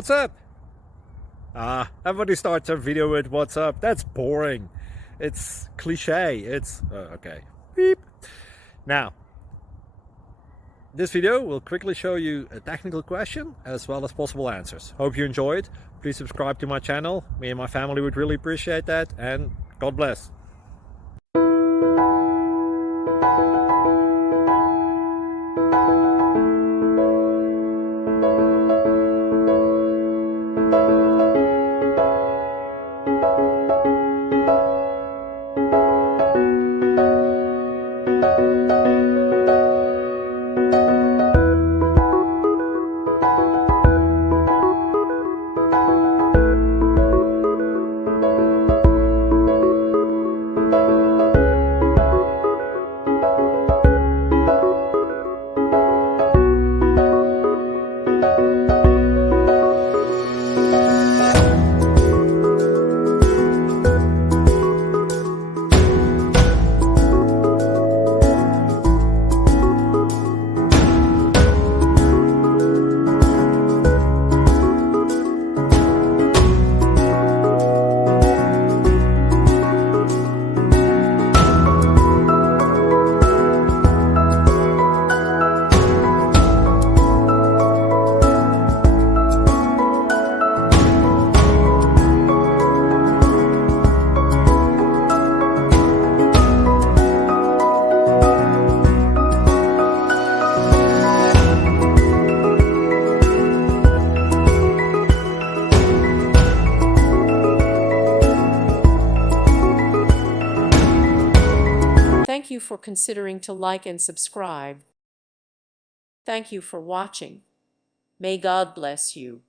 What's up? Everybody starts their video with what's up. That's boring. It's cliche. It's okay. Beep. Now, this video will quickly show you a technical question as well as possible answers. Hope you enjoyed. Please subscribe to my channel. Me and my family would really appreciate that, and God bless. Thank you for considering to like and subscribe. Thank you for watching. May God bless you.